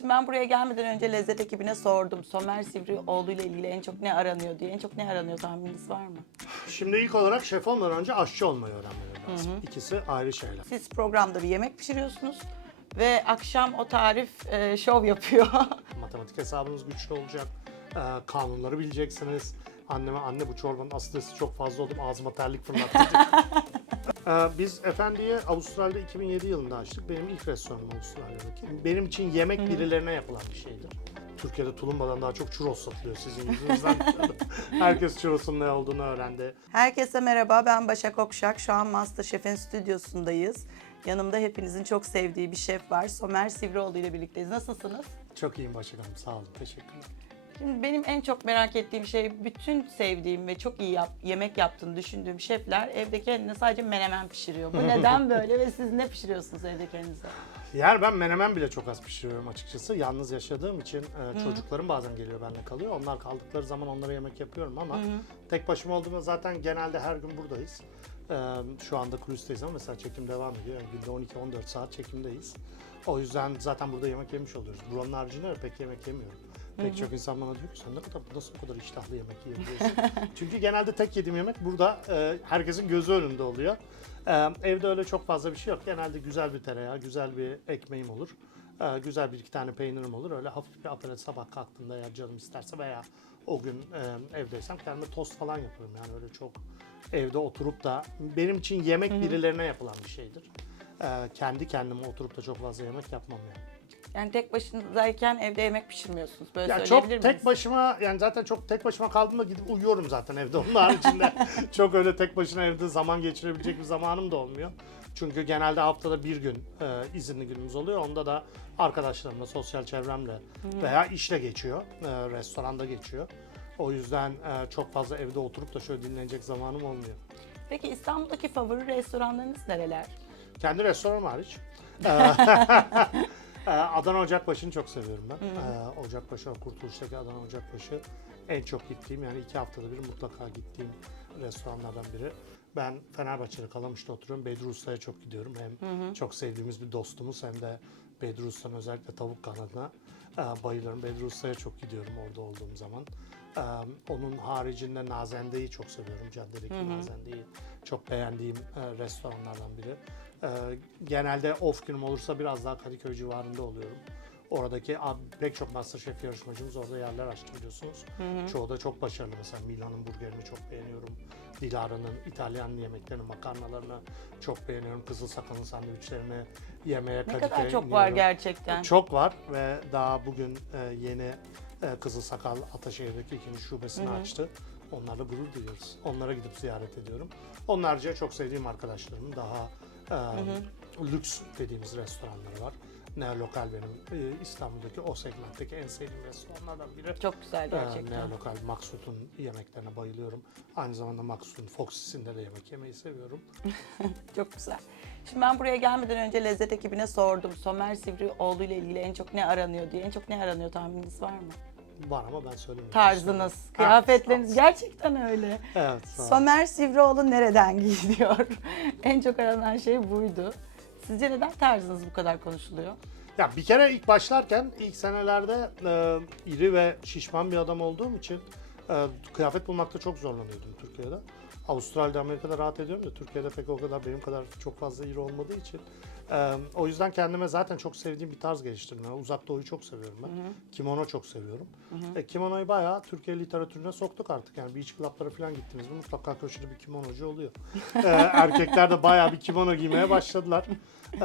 Şimdi ben buraya gelmeden önce lezzet ekibine sordum. Somer Sivrioğlu ile ilgili en çok ne aranıyor diye. En çok ne aranıyor tahmininiz var mı? Şimdi ilk olarak şef olmadan önce aşçı olmayı öğrenmeleri lazım. İkisi ayrı şeyler. Siz programda bir yemek pişiriyorsunuz ve akşam o tarif e, şov yapıyor. Matematik hesabınız güçlü olacak. Ee, kanunları bileceksiniz. Anneme anne bu çorbanın asitesi çok fazla oldum ağzıma terlik fırlattı. Ee, biz efendiye Avustralya'da 2007 yılında açtık. Benim ilk restoranım Avustralya'daki. Benim için yemek birilerine yapılan bir şeydir. Türkiye'de tulumbadan daha çok churros satılıyor sizin yüzünüzden. Herkes churrosun ne olduğunu öğrendi. Herkese merhaba, ben Başak Okşak. Şu an Masterchef'in stüdyosundayız. Yanımda hepinizin çok sevdiği bir şef var. Somer Sivrioğlu ile birlikteyiz. Nasılsınız? Çok iyiyim Başak Hanım sağ olun teşekkürler. Şimdi benim en çok merak ettiğim şey bütün sevdiğim ve çok iyi yap- yemek yaptığını düşündüğüm şefler evde kendine sadece menemen pişiriyor. Bu neden böyle ve siz ne pişiriyorsunuz evde kendinize? Yer ben menemen bile çok az pişiriyorum açıkçası. Yalnız yaşadığım için e, çocuklarım bazen geliyor benimle kalıyor. Onlar kaldıkları zaman onlara yemek yapıyorum ama tek başıma olduğumda zaten genelde her gün buradayız. E, şu anda kulüsteyiz ama mesela çekim devam ediyor. Yani günde 12-14 saat çekimdeyiz. O yüzden zaten burada yemek yemiş oluyoruz. Buranın haricinde de pek yemek yemiyorum. Pek çok insan bana diyor ki sen ne kadar nasıl bu kadar iştahlı yemek yiyebiliyorsun? Çünkü genelde tek yediğim yemek burada e, herkesin gözü önünde oluyor. E, evde öyle çok fazla bir şey yok. Genelde güzel bir tereyağı, güzel bir ekmeğim olur. E, güzel bir iki tane peynirim olur. Öyle hafif bir aperet sabah kalktığımda eğer canım isterse veya o gün e, evdeysem kendime tost falan yaparım. Yani öyle çok evde oturup da benim için yemek birilerine yapılan bir şeydir. E, kendi kendime oturup da çok fazla yemek yapmam yani. Yani tek başınızdayken evde yemek pişirmiyorsunuz. Böyle Ya çok miyiz? tek başıma yani zaten çok tek başıma kaldığımda gidip uyuyorum zaten evde. Onun haricinde çok öyle tek başına evde zaman geçirebilecek bir zamanım da olmuyor. Çünkü genelde haftada bir gün e, izinli günümüz oluyor. Onda da arkadaşlarımla, sosyal çevremle veya işle geçiyor. e, restoranda geçiyor. O yüzden e, çok fazla evde oturup da şöyle dinlenecek zamanım olmuyor. Peki İstanbul'daki favori restoranlarınız nereler? Kendi restoranım hariç. Ee, Adana Ocakbaşı'nı çok seviyorum ben. Ee, Ocakbaşı, Kurtuluş'taki Adana Ocakbaşı en çok gittiğim yani iki haftada bir mutlaka gittiğim restoranlardan biri. Ben Fenerbahçe'de Kalamış'ta oturuyorum. Bedri Usta'ya çok gidiyorum. Hem çok sevdiğimiz bir dostumuz hem de Bedri Usta'nın özellikle tavuk kanadına e, bayılırım. Bedri Usta'ya çok gidiyorum orada olduğum zaman. Ee, onun haricinde Nazende'yi çok seviyorum. Caddedeki Nazende'yi çok beğendiğim e, restoranlardan biri. Ee, genelde off günüm olursa biraz daha Kadıköy civarında oluyorum. Oradaki pek çok Masterchef yarışmacımız orada yerler açtı biliyorsunuz. Çoğu da çok başarılı. Mesela Milan'ın burgerini çok beğeniyorum. Dilara'nın İtalyan yemeklerini, makarnalarını çok beğeniyorum. Kızıl Sakal'ın sandviçlerini yemeye Ne kadar çok var gerçekten. Çok var ve daha bugün yeni Kızıl Sakal Ataşehir'deki ikinci şubesini açtı. Onlarla gurur duyuyoruz. Onlara gidip ziyaret ediyorum. Onun harici çok sevdiğim arkadaşlarımın daha e, lüks dediğimiz restoranları var. Neolokal benim e, İstanbul'daki o segmentteki en sevdiğim restoranlardan biri. Çok güzel Ee, gerçekten. Neolokal Maksut'un yemeklerine bayılıyorum. Aynı zamanda Maksut'un Foxy'sinde de yemek yemeyi seviyorum. Çok güzel. Şimdi ben buraya gelmeden önce lezzet ekibine sordum. Somer Sivrioğlu ile ilgili en çok ne aranıyor diye. En çok ne aranıyor tahmininiz var mı? Var ama ben söylemiyorum. Tarzınız, kıyafetleriniz gerçekten öyle. Evet, sağ olun. Somer Sivrioğlu nereden giyiniyor? en çok aranan şey buydu. Sizce neden tarzınız bu kadar konuşuluyor? Ya bir kere ilk başlarken ilk senelerde e, iri ve şişman bir adam olduğum için e, kıyafet bulmakta çok zorlanıyordum Türkiye'de. Avustralya'da, Amerika'da rahat ediyorum da Türkiye'de pek o kadar benim kadar çok fazla iri olmadığı için. e, o yüzden kendime zaten çok sevdiğim bir tarz geliştirdim. Uzak doğuyu çok seviyorum ben. Kimono çok seviyorum. E, kimonoyu bayağı Türkiye literatürüne soktuk artık. Yani beach club'lara falan gittiniz mi mutlaka köşede bir kimonocu oluyor. E, erkekler de bayağı bir kimono giymeye başladılar. E,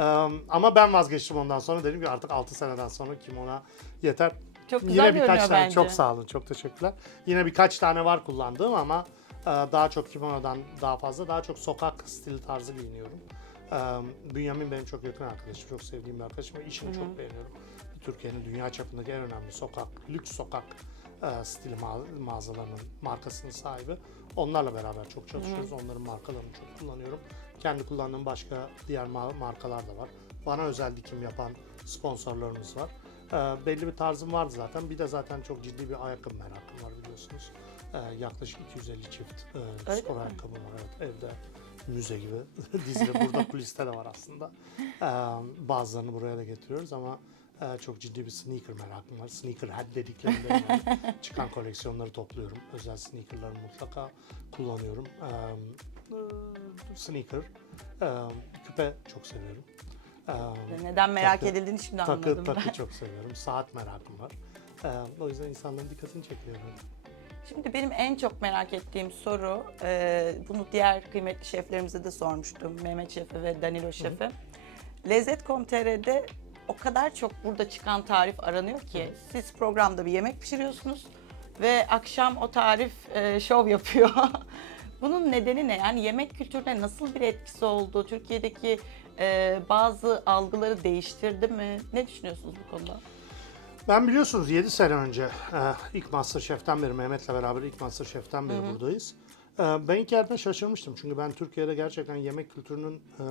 ama ben vazgeçtim ondan sonra. Dedim ki artık 6 seneden sonra kimono yeter. Çok güzel Yine birkaç tane bence. çok sağ olun, çok teşekkürler. Yine birkaç tane var kullandığım ama e, daha çok kimonodan daha fazla, daha çok sokak stili tarzı giyiniyorum. E, Bünyamin benim çok yakın arkadaşım, çok sevdiğim bir arkadaşım ve işini çok beğeniyorum. Türkiye'nin dünya çapındaki en önemli sokak, lüks sokak e, stili ma- mağazalarının markasının sahibi. Onlarla beraber çok çalışıyoruz. Onların markalarını çok kullanıyorum. Kendi kullandığım başka diğer ma- markalar da var. Bana özel dikim yapan sponsorlarımız var. E, belli bir tarzım vardı zaten. Bir de zaten çok ciddi bir ayakkabı merakım var biliyorsunuz. E, yaklaşık 250 çift e, spor ayakkabım var evet, evde. Müze gibi dizili. Burada kuliste de var aslında. E, bazılarını buraya da getiriyoruz ama Ee, çok ciddi bir sneaker merakım var. Sneaker head dediklerinde yani çıkan koleksiyonları topluyorum. Özel sneakerları mutlaka kullanıyorum. Ee, e, sneaker, e, küpe çok seviyorum. Ee, Neden merak Takı- edildiğini şimdi takı, anladım ben. takı çok seviyorum. Saat merakım var. Ee, o yüzden insanların dikkatini çekiyor. Şimdi benim en çok merak ettiğim soru, e, bunu diğer kıymetli şeflerimize de sormuştum. Mehmet Şef'e ve Danilo Şef'e. Lezzet.com.tr'de o kadar çok burada çıkan tarif aranıyor ki siz programda bir yemek pişiriyorsunuz ve akşam o tarif e, şov yapıyor. Bunun nedeni ne? Yani yemek kültürüne nasıl bir etkisi oldu? Türkiye'deki e, bazı algıları değiştirdi mi? Ne düşünüyorsunuz bu konuda? Ben biliyorsunuz 7 sene önce e, ilk Masterchef'ten beri Mehmet'le beraber ilk Masterchef'ten beri buradayız. E, ben ilk yerden şaşırmıştım çünkü ben Türkiye'de gerçekten yemek kültürünün e,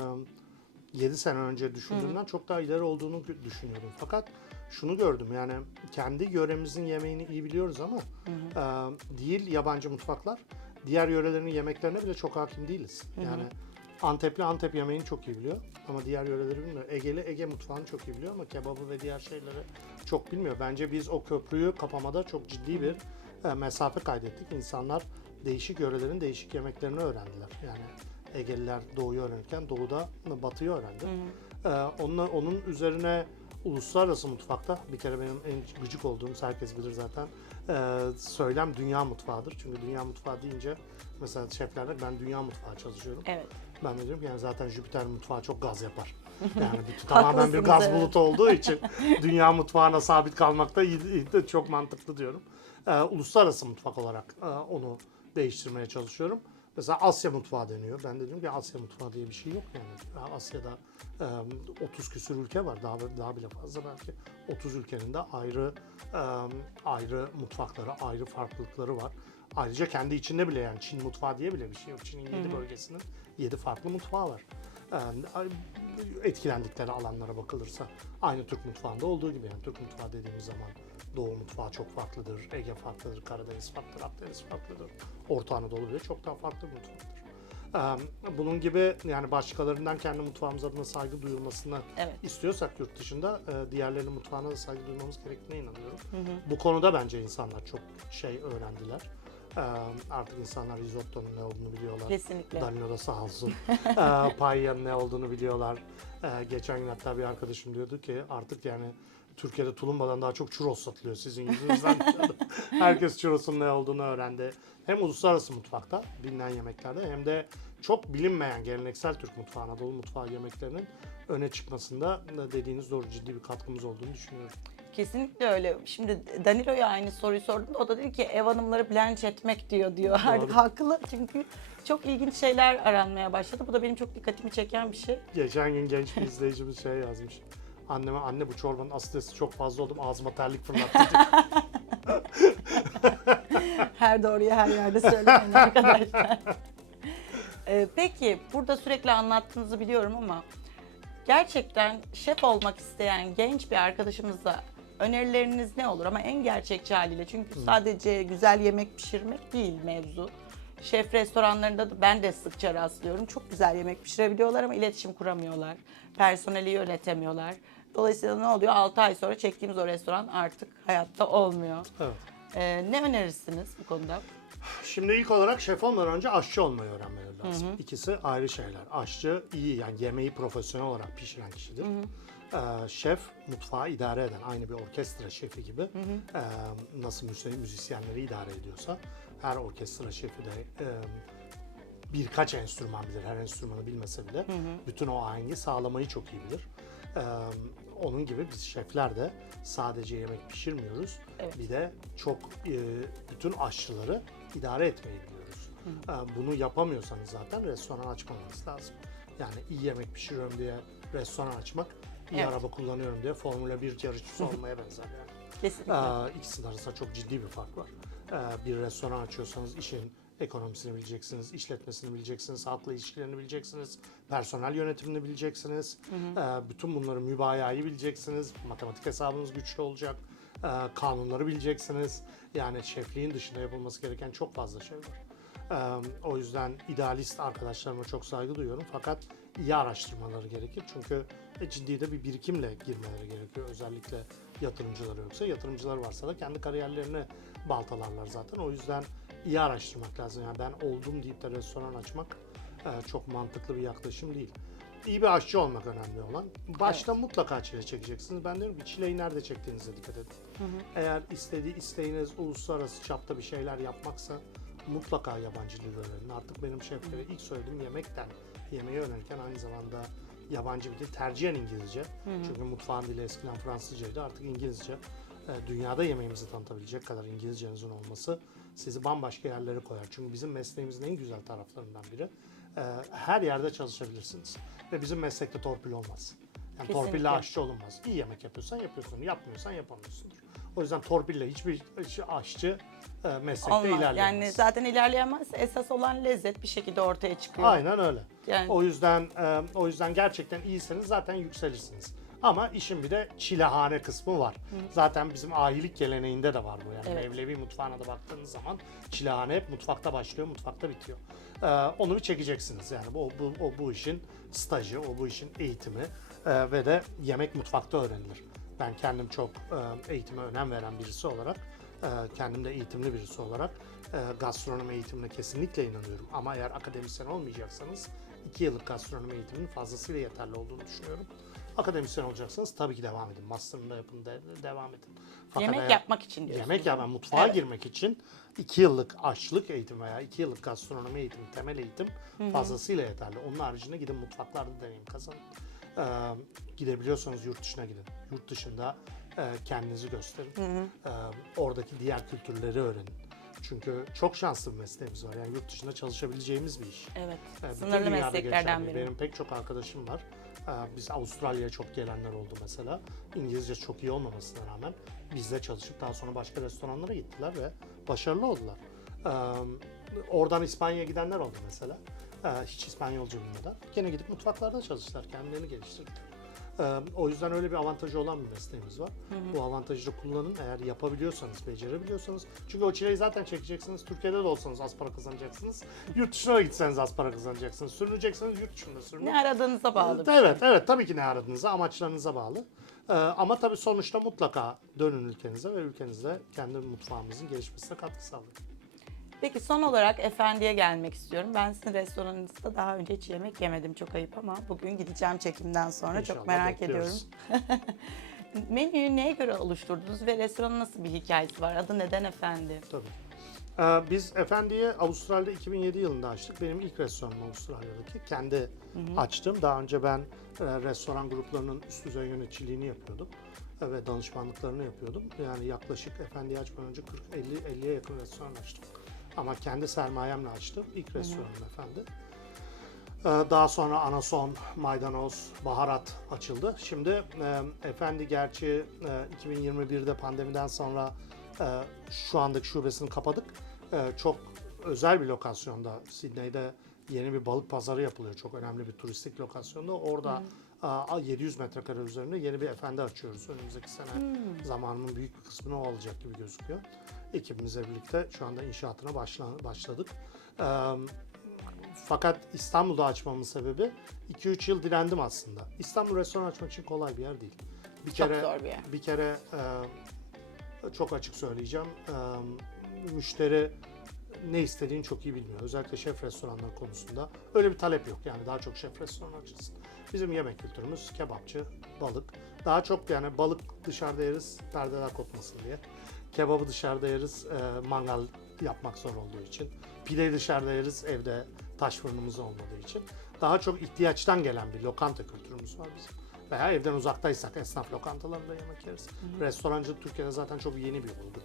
7 sene önce düşündüğümden çok daha ileri olduğunu gö- düşünüyordum. Fakat şunu gördüm yani kendi yöremizin yemeğini iyi biliyoruz ama e, değil yabancı mutfaklar diğer yörelerin yemeklerine bile çok hakim değiliz. Yani Antepli Antep yemeğini çok iyi biliyor ama diğer yöreleri bilmiyor. Egeli Ege mutfağını çok iyi biliyor ama kebabı ve diğer şeyleri çok bilmiyor. Bence biz o köprüyü kapamada çok ciddi bir e, mesafe kaydettik. İnsanlar değişik yörelerin değişik yemeklerini öğrendiler. Yani Egeliler doğuyu öğrenirken doğuda batıyı öğrendi. Ee, onun, onun üzerine uluslararası mutfakta bir kere benim en gıcık olduğum herkes bilir zaten ee, söylem dünya mutfağıdır. Çünkü dünya mutfağı deyince mesela şeflerde ben dünya mutfağı çalışıyorum. Evet. Ben de diyorum ki yani zaten Jüpiter mutfağı çok gaz yapar. Yani bütün, tamamen bir gaz evet. bulutu olduğu için dünya mutfağına sabit kalmak da çok mantıklı diyorum. Ee, uluslararası mutfak olarak e, onu değiştirmeye çalışıyorum. Mesela Asya mutfağı deniyor. Ben de diyorum ki Asya mutfağı diye bir şey yok yani. Ya Asya'da e, 30 küsür ülke var. Daha daha bile fazla belki. 30 ülkenin de ayrı e, ayrı mutfakları, ayrı farklılıkları var. Ayrıca kendi içinde bile yani Çin mutfağı diye bile bir şey yok. Çin'in 7 bölgesinin 7 farklı mutfağı var. Yani etkilendikleri alanlara bakılırsa aynı Türk mutfağında olduğu gibi yani Türk mutfağı dediğimiz zaman Doğu mutfağı çok farklıdır, Ege farklıdır, Karadeniz farklıdır, Akdeniz farklıdır. Orta Anadolu bile çok daha farklı bir mutfaktır. Ee, Bunun gibi yani başkalarından kendi mutfağımız adına saygı duyulmasını Evet. istiyorsak yurt dışında e, diğerlerinin mutfağına da saygı duymamız gerektiğine inanıyorum. Bu konuda bence insanlar çok şey öğrendiler. Ee, Artık insanlar risottonun ne olduğunu biliyorlar. Kesinlikle. Danilo da sağ olsun. ee, paella'nın ne olduğunu biliyorlar. Ee, geçen gün hatta bir arkadaşım diyordu ki artık yani Türkiye'de tulumbadan daha çok churros satılıyor sizin yüzünüzden. Herkes churros'un ne olduğunu öğrendi. Hem uluslararası mutfakta bilinen yemeklerde hem de çok bilinmeyen geleneksel Türk mutfağı, Anadolu mutfağı yemeklerinin öne çıkmasında da dediğiniz doğru ciddi bir katkımız olduğunu düşünüyorum. Kesinlikle öyle. Şimdi Danilo'ya aynı soruyu sordum da o da dedi ki ev hanımları blanch etmek diyor diyor. Artık haklı çünkü çok ilginç şeyler aranmaya başladı. Bu da benim çok dikkatimi çeken bir şey. Geçen gün genç bir izleyicimiz şey yazmış. Anneme anne bu çorbanın asitesi çok fazla oldum ağzıma terlik fırlattı. Her doğruyu her yerde söylemeyin arkadaşlar. Ee, peki burada sürekli anlattığınızı biliyorum ama gerçekten şef olmak isteyen genç bir arkadaşımıza önerileriniz ne olur ama en gerçekçi haliyle çünkü sadece güzel yemek pişirmek değil mevzu. Şef restoranlarında da ben de sıkça rastlıyorum. Çok güzel yemek pişirebiliyorlar ama iletişim kuramıyorlar. Personeli yönetemiyorlar. Dolayısıyla ne oluyor? 6 ay sonra çektiğimiz o restoran artık hayatta olmuyor. evet. Ee, ne önerirsiniz bu konuda? Şimdi ilk olarak şef olmadan önce aşçı olmayı öğrenmeleri lazım. İkisi ayrı şeyler. Aşçı iyi yani yemeği profesyonel olarak pişiren kişidir. Ee, şef mutfağı idare eden aynı bir orkestra şefi gibi ee, nasıl müzi- müzisyenleri idare ediyorsa her orkestra şefi de e, birkaç enstrüman bilir. Her enstrümanı bilmese bile bütün o ahengi sağlamayı çok iyi bilir. Ee, onun gibi biz şefler de sadece yemek pişirmiyoruz. Evet. Bir de çok e, bütün aşçıları idare etmeyi biliyoruz. Bunu yapamıyorsanız zaten restoran açmamanız lazım. Yani iyi yemek pişiriyorum diye restoran açmak, iyi Evet. araba kullanıyorum diye Formula 1 yarışçısı olmaya benzer yani. Kesinlikle. Ee, ikisinin arasında çok ciddi bir fark var. Ee, bir restoran açıyorsanız işin ekonomisini bileceksiniz, işletmesini bileceksiniz, halkla ilişkilerini bileceksiniz, personel yönetimini bileceksiniz. Ee, bütün bunları mübayayı bileceksiniz, matematik hesabınız güçlü olacak, ee, kanunları bileceksiniz. Yani şefliğin dışında yapılması gereken çok fazla şey var. Ee, o yüzden idealist arkadaşlarıma çok saygı duyuyorum. Fakat iyi araştırmaları gerekir. Çünkü e, ciddi de bir birikimle girmeleri gerekiyor. Özellikle yatırımcıları yoksa. Yatırımcılar varsa da kendi kariyerlerini baltalarlar zaten. O yüzden iyi araştırmak lazım. Yani ben oldum deyip de restoran açmak e, çok mantıklı bir yaklaşım değil. İyi bir aşçı olmak önemli olan. Başta mutlaka çile çekeceksiniz. Ben diyorum ki çileyi nerede çektiğinize dikkat edin. Eğer istediği isteğiniz uluslararası çapta bir şeyler yapmaksa mutlaka yabancı dil öğrenin. Artık benim şeflere ilk söylediğim yemekten yemeği öğrenirken aynı zamanda yabancı bir dil tercihen İngilizce. Çünkü mutfağın dili eskiden Fransızcaydı artık İngilizce. E, Dünyada yemeğimizi tanıtabilecek kadar İngilizcenizin olması sizi bambaşka yerlere koyar. Çünkü bizim mesleğimizin en güzel taraflarından biri e, her yerde çalışabilirsiniz. Ve bizim meslekte torpil olmaz. Yani Kesinlikle. torpille aşçı olunmaz. İyi yemek yapıyorsan yapıyorsun, yapmıyorsan yapamıyorsundur. O yüzden torpille hiçbir aşçı e, meslekte Olmaz. ilerleyemez. Yani zaten ilerleyemez. Esas olan lezzet bir şekilde ortaya çıkıyor. Aynen öyle. Yani- O yüzden e, o yüzden gerçekten iyiseniz zaten yükselirsiniz. Ama işin bir de çilehane kısmı var. Zaten bizim ahilik geleneğinde de var bu. Yani Evet. Mevlevi mutfağına da baktığınız zaman çilehane hep mutfakta başlıyor, mutfakta bitiyor. E, onu bir çekeceksiniz yani. Bu, bu, o bu işin stajı, o bu işin eğitimi e, ve de yemek mutfakta öğrenilir. Ben kendim çok e, eğitime önem veren birisi olarak, e, kendim de eğitimli birisi olarak e, gastronomi eğitimine kesinlikle inanıyorum. Ama eğer akademisyen olmayacaksanız 2 yıllık gastronomi eğitiminin fazlasıyla yeterli olduğunu düşünüyorum. Akademisyen olacaksanız tabii ki devam edin. Master'ını da yapın, de, devam edin. Fakat Yemek eğer- yapmak için diyorsunuz. Yemek yapma, mutfağa Evet. girmek için 2 yıllık aşçılık eğitimi veya 2 yıllık gastronomi eğitimi, temel eğitim fazlasıyla yeterli. Onun haricinde gidin mutfaklarda deneyim kazanın. Ee, gidebiliyorsanız yurt dışına gidin. Yurt dışında e, kendinizi gösterin. Ee, oradaki diğer kültürleri öğrenin. Çünkü çok şanslı bir mesleğimiz var. Yani yurt dışında çalışabileceğimiz bir iş. Evet. Ee, Sınırlı mesleklerden biri. Benim pek çok arkadaşım var. Ee, Biz Avustralya'ya çok gelenler oldu mesela. İngilizce çok iyi olmamasına rağmen bizde çalışıp daha sonra başka restoranlara gittiler ve başarılı oldular. Ee, Oradan İspanya'ya gidenler oldu mesela. Ee, Hiç İspanyolca bilmeden. Gene gidip mutfaklarda çalıştılar, kendilerini geliştirdiler. Ee, O yüzden öyle bir avantajı olan bir mesleğimiz var. Bu avantajı da kullanın eğer yapabiliyorsanız, becerebiliyorsanız. Çünkü o çileyi zaten çekeceksiniz. Türkiye'de de olsanız az para kazanacaksınız. Yurt dışına da gitseniz az para kazanacaksınız. Sürünecekseniz yurt dışında sürünün. Ne aradığınıza bağlı bir Evet, şey. evet. Tabii ki ne aradığınıza, amaçlarınıza bağlı. Ee, ama tabii sonuçta mutlaka dönün ülkenize ve ülkenizde kendi mutfağımızın gelişmesine katkı sağlayın. Peki son olarak efendiye gelmek istiyorum. Ben sizin restoranınızda daha önce hiç yemek yemedim. Çok ayıp ama bugün gideceğim çekimden sonra. İnşallah çok merak bekliyoruz. ediyorum. Menüyü neye göre oluşturdunuz ve restoranın nasıl bir hikayesi var? Adı neden efendi? Tabii. Ee, biz Efendi'ye Avustralya'da 2007 yılında açtık. Benim ilk restoranım Avustralya'daki. Kendi açtım. Daha önce ben e, restoran gruplarının üst düzey yöneticiliğini yapıyordum. E, ve danışmanlıklarını yapıyordum. Yani yaklaşık Efendi'yi açmadan önce 40-50 50'ye yakın restoran açtım. Ama kendi sermayemle açtım. İlk restoranım Efendi. Ee, Daha sonra anason, maydanoz, baharat açıldı. Şimdi e, Efendi gerçi e, 2021'de pandemiden sonra e, şu andaki şubesini kapadık. E, çok özel bir lokasyonda Sydney'de yeni bir balık pazarı yapılıyor. Çok önemli bir turistik lokasyonda. Orada a, 700 metrekare üzerinde yeni bir efendi açıyoruz. Önümüzdeki sene zamanımın büyük bir kısmını o alacak gibi gözüküyor. Ekibimizle birlikte şu anda inşaatına başla- başladık. E, fakat İstanbul'da açmamın sebebi 2-3 yıl direndim aslında. İstanbul restoran açmak için kolay bir yer değil. Bir Çok kere zor bir yer. bir kere e, çok açık söyleyeceğim. E, müşteri ne istediğini çok iyi bilmiyor. Özellikle şef restoranları konusunda öyle bir talep yok. Yani daha çok şef restoranı açılsın. Bizim yemek kültürümüz kebapçı, balık. Daha çok yani balık dışarıda yeriz perdeler kopmasın diye. Kebabı dışarıda yeriz e, mangal yapmak zor olduğu için. Pideyi dışarıda yeriz evde taş fırınımız olmadığı için. Daha çok ihtiyaçtan gelen bir lokanta kültürümüz var bizim. Veya evden uzaktaysak esnaf lokantalarında yemek yeriz. Restorancılık Türkiye'de zaten çok yeni bir olgu.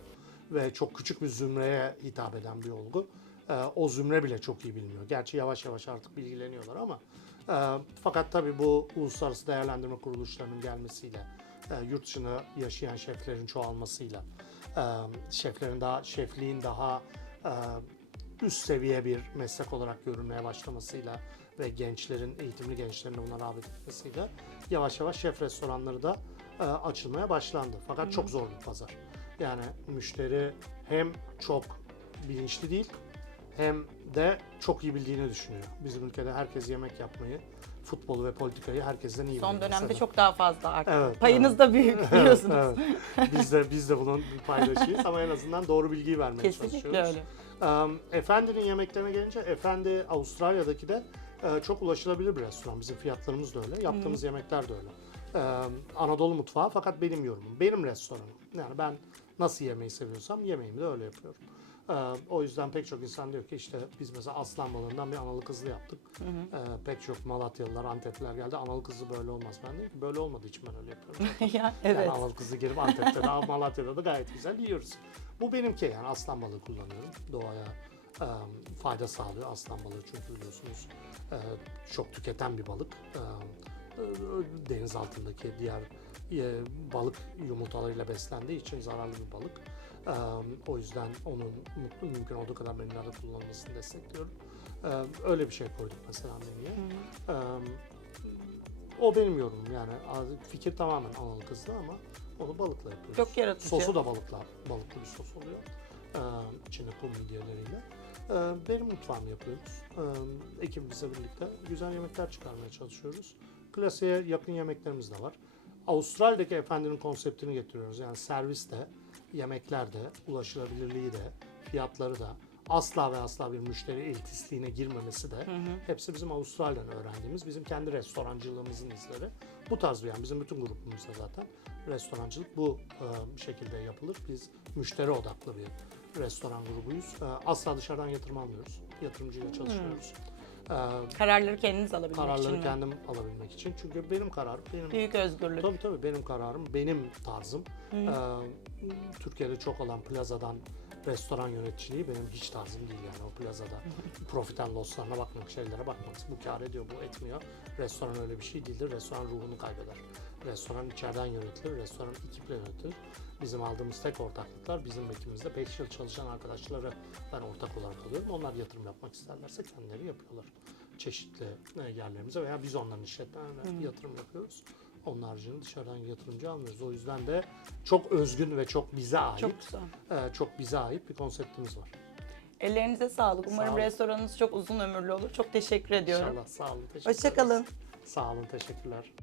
Ve çok küçük bir zümreye hitap eden bir olgu. Ee, o zümre bile çok iyi bilmiyor. Gerçi yavaş yavaş artık bilgileniyorlar ama e, fakat tabii bu uluslararası değerlendirme kuruluşlarının gelmesiyle, e, yurt dışına yaşayan şeflerin çoğalmasıyla, e, şeflerin daha şefliğin daha üst seviye bir meslek olarak görünmeye başlamasıyla ve gençlerin, eğitimli gençlerin buna rağbet etmesiyle yavaş yavaş şef restoranları da e, açılmaya başlandı. Fakat çok zor bir pazar. Yani müşteri hem çok bilinçli değil hem de çok iyi bildiğini düşünüyor. Bizim ülkede herkes yemek yapmayı, futbolu ve politikayı herkesten iyi Son dönemde mesela. çok daha fazla arttı. Evet, Payınız evet. da büyük biliyorsunuz. Evet, evet. Biz de biz de bunun bir paydaşıyız ama en azından doğru bilgiyi vermeye Kesinlikle çalışıyoruz. öyle. Um, Efendi'nin yemeklerine gelince Efendi Avustralya'daki de e, çok ulaşılabilir bir restoran. Bizim fiyatlarımız da öyle. Yaptığımız yemekler de öyle. Anadolu mutfağı fakat benim yorumum. Benim restoranım. Yani ben nasıl yemeği seviyorsam yemeğimi de öyle yapıyorum. Ee, o yüzden pek çok insan diyor ki işte biz mesela aslan balığından bir analı kızlı yaptık. Ee, pek çok Malatyalılar, Antepliler geldi. Analı kızlı böyle olmaz. Ben dedim ki böyle olmadığı için ben öyle yapıyorum. ya, evet. Yani analı kızı gelip Antep'te de Malatya'da da gayet güzel yiyoruz. Bu benimki yani aslan balığı kullanıyorum. Doğaya e, fayda sağlıyor aslan balığı çünkü biliyorsunuz e, çok tüketen bir balık. E, deniz altındaki diğer e, balık yumurtalarıyla beslendiği için zararlı bir balık. O yüzden onun mü- mümkün olduğu kadar menülerde kullanılmasını destekliyorum. Öyle bir şey koyduk mesela menüye. O benim yorumum yani fikir tamamen analı kızlı ama onu balıkla yapıyoruz. Çok yaratıcı. Sosu da balıkla, balıklı bir sos oluyor. Ee, içinde kum midyeleriyle. Ee, benim mutfağımı yapıyoruz. Ee, ekibimizle birlikte güzel yemekler çıkarmaya çalışıyoruz. Klasiğe yakın yemeklerimiz de var. Avustralya'daki efendinin konseptini getiriyoruz. Yani servis de, yemekler de, ulaşılabilirliği de, fiyatları da, asla ve asla bir müşteri elitistliğine girmemesi de hepsi bizim Avustralya'dan öğrendiğimiz, bizim kendi restorancılığımızın izleri. Bu tarz bir yani bizim bütün grubumuzda zaten restorancılık bu e, şekilde yapılır. Biz müşteri odaklı bir restoran grubuyuz. E, asla dışarıdan yatırım almıyoruz. Yatırımcıyla çalışmıyoruz. E, Kararları kendiniz alabilmek için kararları mi? kendim alabilmek için. Çünkü benim kararım, benim Büyük özgürlük. Tabii tabii benim kararım, benim tarzım. Ee, Türkiye'de çok olan plazadan restoran yöneticiliği benim hiç tarzım değil yani o plazada profit and loss'larına bakmak, şeylere bakmak. Bu kar ediyor, bu etmiyor. Restoran öyle bir şey değildir. Restoran ruhunu kaybeder. Restoran içeriden yönetilir, restoran ekiple yönetilir. Bizim aldığımız tek ortaklıklar bizim ekibimizde 5 yıl çalışan arkadaşları ben ortak olarak alıyorum. Onlar yatırım yapmak isterlerse kendileri yapıyorlar. Çeşitli e, yerlerimize veya biz onların işletmelerine yatırım yapıyoruz. Onun haricinde dışarıdan yatırımcı almıyoruz. O yüzden de çok özgün ve çok bize ait, Çok güzel. e, çok bize ait bir konseptimiz var. Ellerinize sağlık. Umarım Sağ olun. restoranınız çok uzun ömürlü olur. Çok teşekkür ediyorum. İnşallah. Sağ olun. Teşekkür Hoşçakalın. Sağ olun. Teşekkürler.